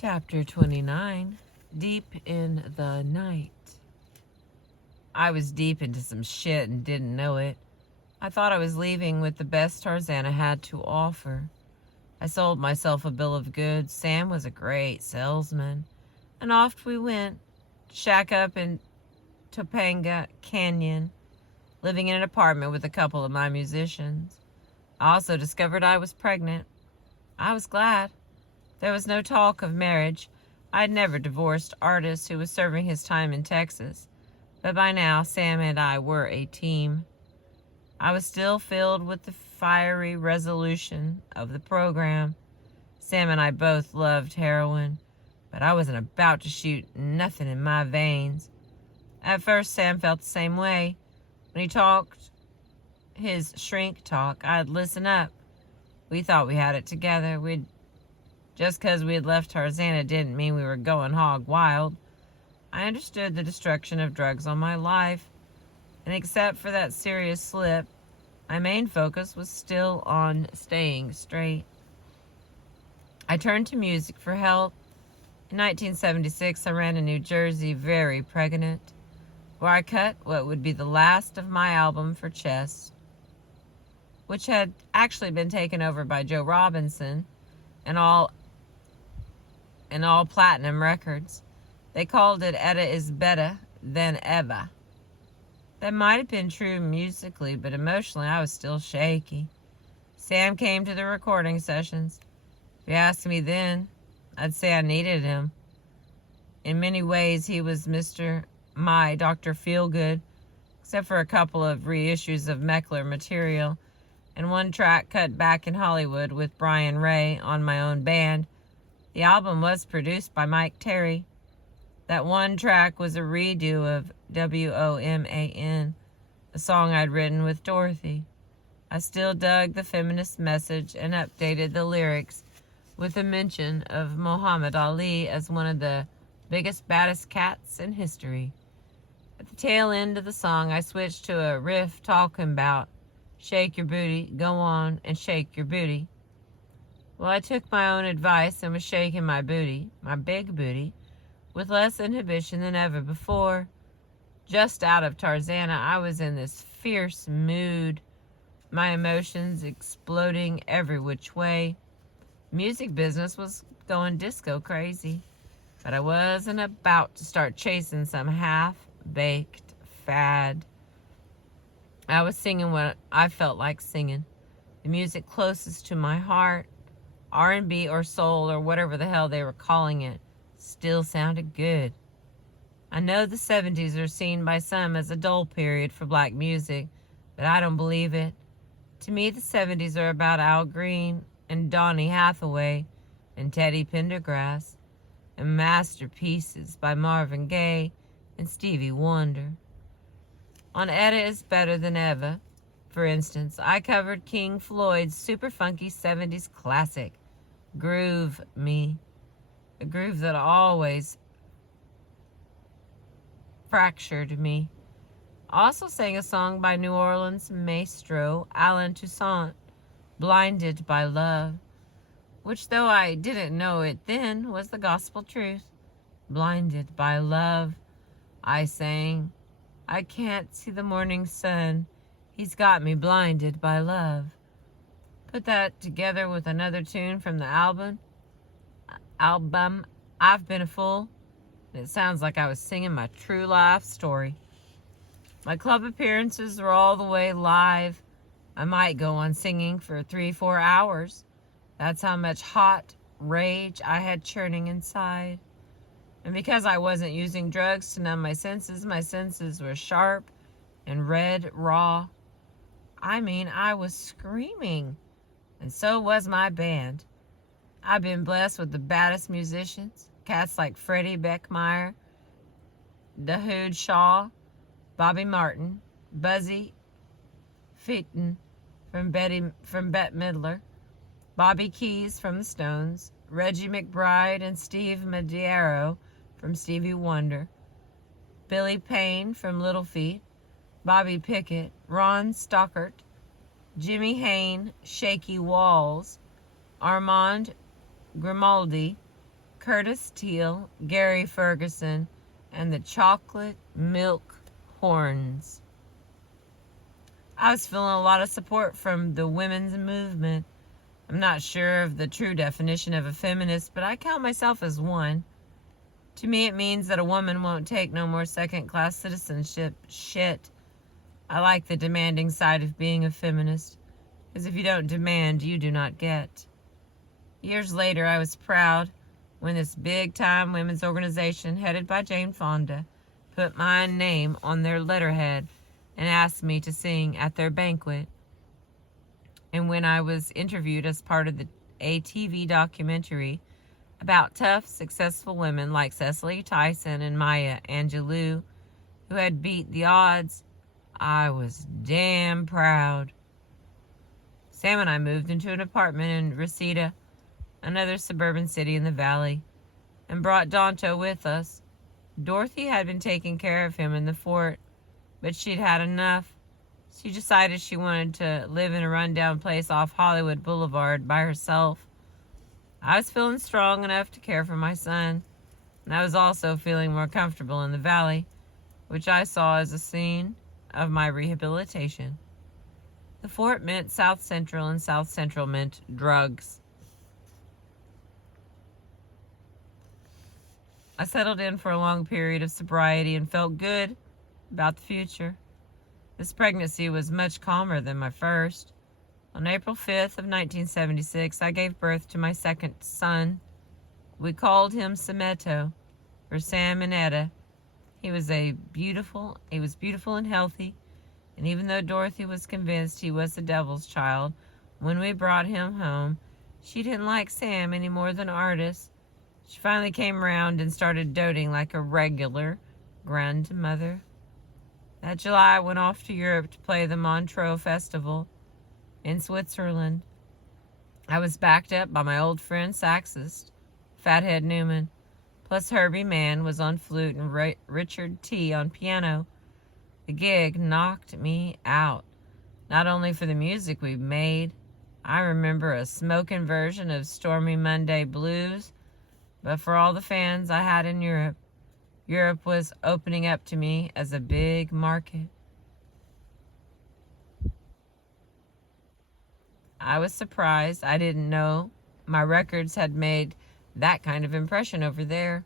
Chapter 29, Deep in the Night. I was deep into some shit and didn't know it. I thought I was leaving with the best Tarzana had to offer. I sold myself a bill of goods. Sam was a great salesman. And off we went, shack up in Topanga Canyon, living in an apartment with a couple of my musicians. I also discovered I was pregnant. I was glad. There was no talk of marriage. I had never divorced artist who was serving his time in Texas. But by now, Sam and I were a team. I was still filled with the fiery resolution of the program. Sam and I both loved heroin, but I wasn't about to shoot nothing in my veins. At first, Sam felt the same way. When he talked his shrink talk, I'd listen up. We thought we had it together. Just because we had left Tarzana didn't mean we were going hog wild. I understood the destruction of drugs on my life, and except for that serious slip, my main focus was still on staying straight. I turned to music for help. In 1976, I ran in New Jersey, very pregnant, where I cut what would be the last of my album for Chess, which had actually been taken over by Joe Robinson and all platinum records. They called it Etta is better than ever. That might have been true musically, but emotionally I was still shaky. Sam came to the recording sessions. If you asked me then, I'd say I needed him. In many ways, he was my Dr. Feelgood, except for a couple of reissues of Meckler material and one track cut back in Hollywood with Brian Ray on my own band. The album was produced by Mike Terry. That one track was a redo of WOMAN, a song I'd written with Dorothy. I still dug the feminist message and updated the lyrics with a mention of Muhammad Ali as one of the biggest, baddest cats in history. At the tail end of the song, I switched to a riff talking about shake your booty, go on and shake your booty. Well, I took my own advice and was shaking my booty, my big booty, with less inhibition than ever before. Just out of Tarzana, I was in this fierce mood, my emotions exploding every which way. Music business was going disco crazy, but I wasn't about to start chasing some half-baked fad. I was singing what I felt like singing, the music closest to my heart. R&B or soul or whatever the hell they were calling it still sounded good. I know the 70s are seen by some as a dull period for black music, but I don't believe it. To me, the 70s are about Al Green and Donny Hathaway and Teddy Pendergrass and masterpieces by Marvin Gaye and Stevie Wonder. On Etta is Better Than Ever, for instance, I covered King Floyd's super funky 70s classic, Groove Me, a groove that always fractured me. I also sang a song by New Orleans maestro Alan Toussaint, Blinded by Love, which, though I didn't know it then, was the gospel truth. Blinded by love, I sang. I can't see the morning sun. He's got me blinded by love. Put that together with another tune from the album, I've Been a Fool, and it sounds like I was singing my true life story. My club appearances were all the way live. I might go on singing for 3-4 hours. That's how much hot rage I had churning inside. And because I wasn't using drugs to numb my senses were sharp and red raw. I mean, I was screaming. And so was my band. I've been blessed with the baddest musicians, cats like Freddie Beckmeyer, Dahoud Shaw, Bobby Martin, Buzzy Featon from Bette Midler, Bobby Keys from the Stones, Reggie McBride and Steve Madiero from Stevie Wonder, Billy Payne from Little Feat, Bobby Pickett, Ron Stockert, Jimmy Hain, Shaky Walls, Armand Grimaldi, Curtis Teal, Gary Ferguson, and the Chocolate Milk Horns. I was feeling a lot of support from the women's movement. I'm not sure of the true definition of a feminist, but I count myself as one. To me, it means that a woman won't take no more second-class citizenship shit. I like the demanding side of being a feminist, because if you don't demand, you do not get. Years later, I was proud when this big-time women's organization, headed by Jane Fonda, put my name on their letterhead and asked me to sing at their banquet. And when I was interviewed as part of a TV documentary about tough, successful women like Cicely Tyson and Maya Angelou, who had beat the odds, I was damn proud. Sam and I moved into an apartment in Reseda, another suburban city in the valley, and brought Donto with us. Dorothy had been taking care of him in the fort, but she'd had enough. She decided she wanted to live in a rundown place off Hollywood Boulevard by herself. I was feeling strong enough to care for my son, and I was also feeling more comfortable in the valley, which I saw as a scene of my rehabilitation. The fort meant South Central, and South Central meant drugs. I settled in for a long period of sobriety and felt good about the future. This pregnancy was much calmer than my first. On April 5th of 1976, I gave birth to my second son. We called him Sameto for Sam and Etta. He was beautiful and healthy, and even though Dorothy was convinced he was the devil's child, when we brought him home, she didn't like Sam any more than Artis. She finally came round and started doting like a regular grandmother. That July, I went off to Europe to play the Montreux Festival in Switzerland. I was backed up by my old friend saxist, Fathead Newman, plus Herbie Mann was on flute and Richard T. on piano. The gig knocked me out, not only for the music we made. I remember a smoking version of Stormy Monday Blues, but for all the fans I had in Europe. Europe was opening up to me as a big market. I was surprised. I didn't know my records had made that kind of impression over there.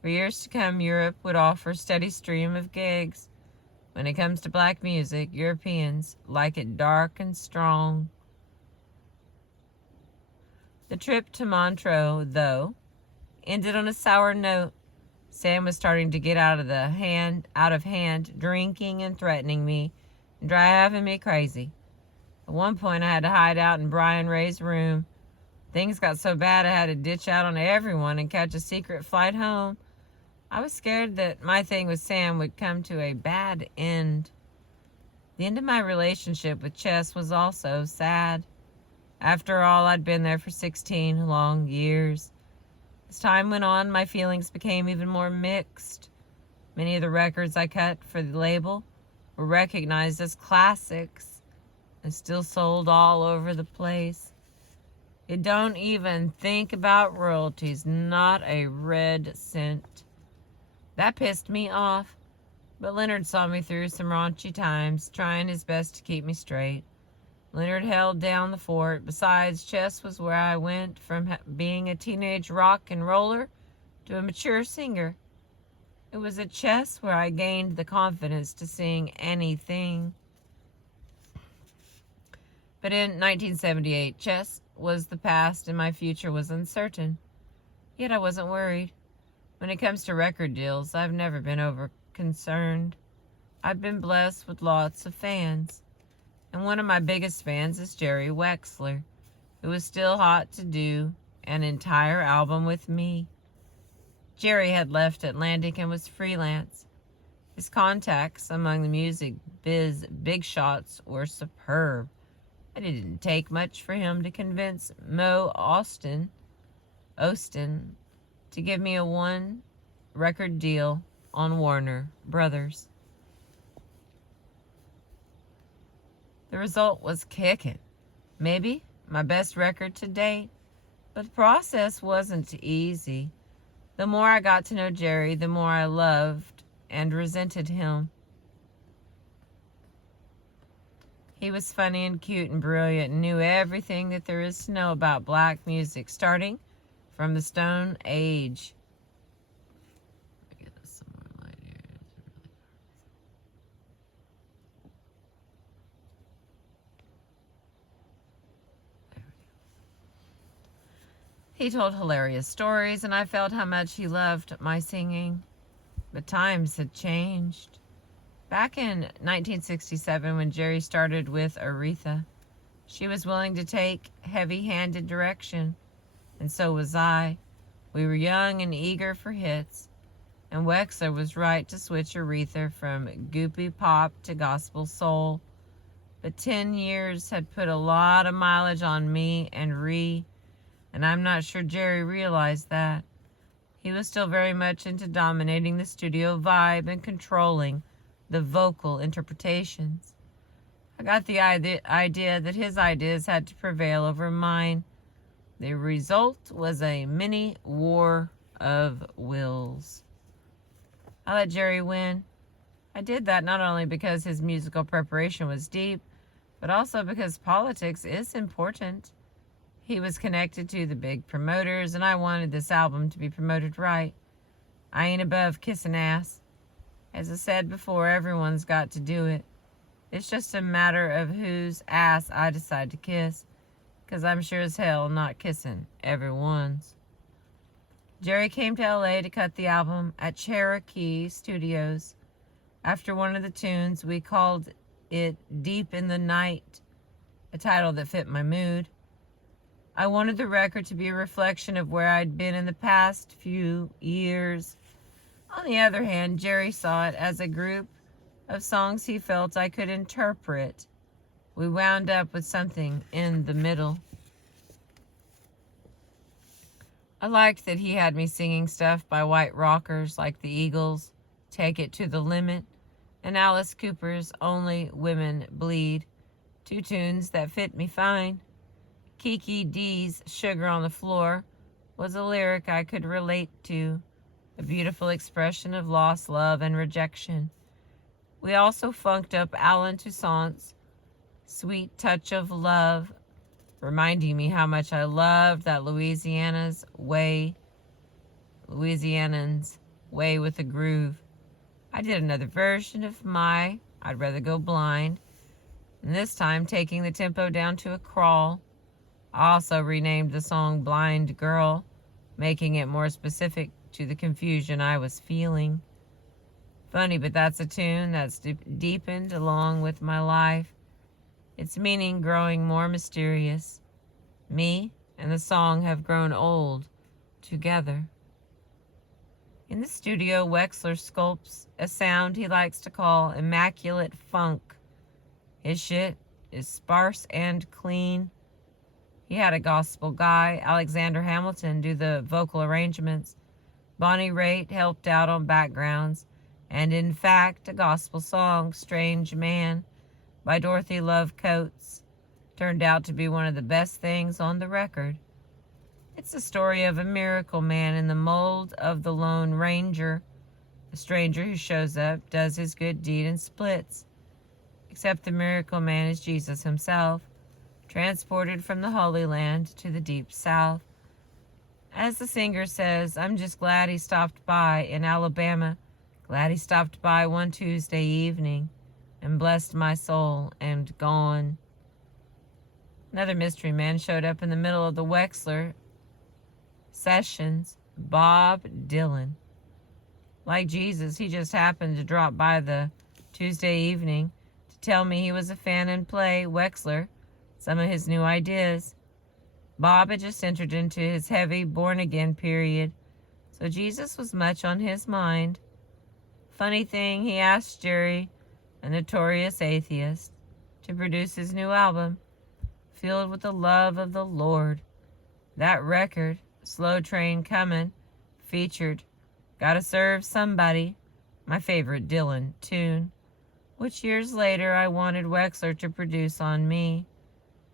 For years to come, Europe would offer a steady stream of gigs. When it comes to black music, Europeans like it dark and strong. The trip to Montreux, though, ended on a sour note. Sam was starting to get out of hand, drinking and threatening me, and driving me crazy. At one point, I had to hide out in Brian Ray's room. Things got so bad I had to ditch out on everyone and catch a secret flight home. I was scared that my thing with Sam would come to a bad end. The end of my relationship with Chess was also sad. After all, I'd been there for 16 long years. As time went on, my feelings became even more mixed. Many of the records I cut for the label were recognized as classics and still sold all over the place. You don't even think about royalties, not a red cent. That pissed me off, but Leonard saw me through some raunchy times, trying his best to keep me straight. Leonard held down the fort. Besides, Chess was where I went from being a teenage rock and roller to a mature singer. It was at Chess where I gained the confidence to sing anything. But in 1978, Chess was the past and my future was uncertain. Yet I wasn't worried. When it comes to record deals, I've never been over concerned. I've been blessed with lots of fans. And one of my biggest fans is Jerry Wexler, who is still hot to do an entire album with me. Jerry had left Atlantic and was freelance. His contacts among the music biz big shots were superb. It didn't take much for him to convince Mo Ostin to give me a one-record deal on Warner Brothers. The result was kicking. Maybe my best record to date. But the process wasn't easy. The more I got to know Jerry, the more I loved and resented him. He was funny and cute and brilliant and knew everything that there is to know about black music, starting from the Stone Age. Let me get us some more light here. He told hilarious stories, and I felt how much he loved my singing. But times had changed. Back in 1967, when Jerry started with Aretha, she was willing to take heavy-handed direction, and so was I. We were young and eager for hits, and Wexler was right to switch Aretha from goopy pop to gospel soul. But 10 years had put a lot of mileage on me and and I'm not sure Jerry realized that. He was still very much into dominating the studio vibe and controlling the vocal interpretations. I got the idea that his ideas had to prevail over mine. The result was a mini war of wills. I let Jerry win. I did that not only because his musical preparation was deep, but also because politics is important. He was connected to the big promoters, and I wanted this album to be promoted right. I ain't above kissing ass. As I said before, everyone's got to do it. It's just a matter of whose ass I decide to kiss, because I'm sure as hell not kissing everyone's. Jerry came to LA to cut the album at Cherokee Studios. After one of the tunes, we called it Deep in the Night, a title that fit my mood. I wanted the record to be a reflection of where I'd been in the past few years. On the other hand, Jerry saw it as a group of songs he felt I could interpret. We wound up with something in the middle. I liked that he had me singing stuff by white rockers like the Eagles, Take It to the Limit, and Alice Cooper's Only Women Bleed, 2 tunes that fit me fine. Kiki D's Sugar on the Floor was a lyric I could relate to, a beautiful expression of lost love and rejection. We also funked up Alan Toussaint's Sweet Touch of Love, reminding me how much I loved that Louisianans way with a groove. I did another version of I'd Rather Go Blind, and this time taking the tempo down to a crawl. I also renamed the song Blind Girl, making it more specific to the confusion I was feeling. Funny, but that's a tune that's deepened along with my life, its meaning growing more mysterious. Me and the song have grown old together. In the studio, Wexler sculpts a sound he likes to call immaculate funk. His shit is sparse and clean. He had a gospel guy, Alexander Hamilton, do the vocal arrangements. Bonnie Raitt helped out on backgrounds. And in fact, a gospel song, Strange Man, by Dorothy Love Coates, turned out to be one of the best things on the record. It's the story of a miracle man in the mold of the Lone Ranger, a stranger who shows up, does his good deed, and splits. Except the miracle man is Jesus himself, transported from the Holy Land to the Deep South. As the singer says, I'm just glad he stopped by in Alabama, glad he stopped by one Tuesday evening and blessed my soul and gone. Another mystery man showed up in the middle of the Wexler sessions, Bob Dylan. Like Jesus, he just happened to drop by the Tuesday evening to tell me he was a fan and play Wexler some of his new ideas. Bob had just entered into his heavy born-again period, so Jesus was much on his mind. Funny thing, he asked Jerry, a notorious atheist, to produce his new album, filled with the love of the Lord. That record, Slow Train Comin', featured Gotta Serve Somebody, my favorite Dylan tune, which years later I wanted Wexler to produce on me,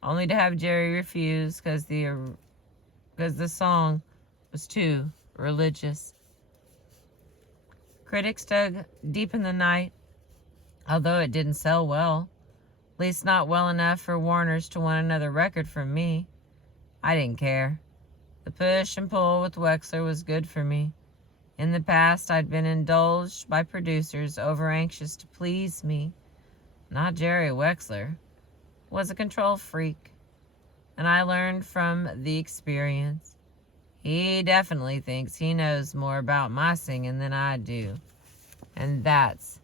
only to have Jerry refuse because the song was too religious. Critics dug deep in the night, although it didn't sell well. At least not well enough for Warner's to want another record from me. I didn't care. The push and pull with Wexler was good for me. In the past, I'd been indulged by producers over-anxious to please me. Not Jerry Wexler. Was a control freak. And I learned from the experience. He definitely thinks he knows more about my singing than I do. And that's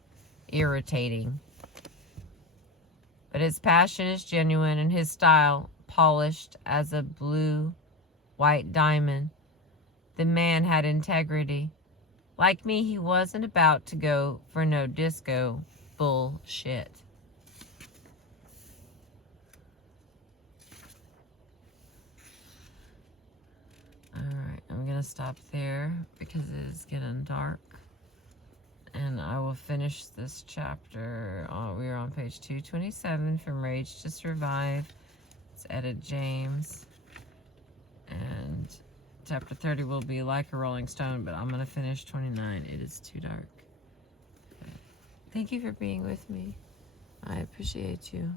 irritating. But his passion is genuine and his style polished as a blue-white diamond. The man had integrity. Like me, he wasn't about to go for no disco bullshit. Alright, I'm going to stop there because it is getting dark. And I will finish this chapter. We are on page 227, From Rage to Survive. It's Etta James. And chapter 30 will be Like a Rolling Stone, but I'm going to finish 29. It is too dark. Okay. Thank you for being with me. I appreciate you.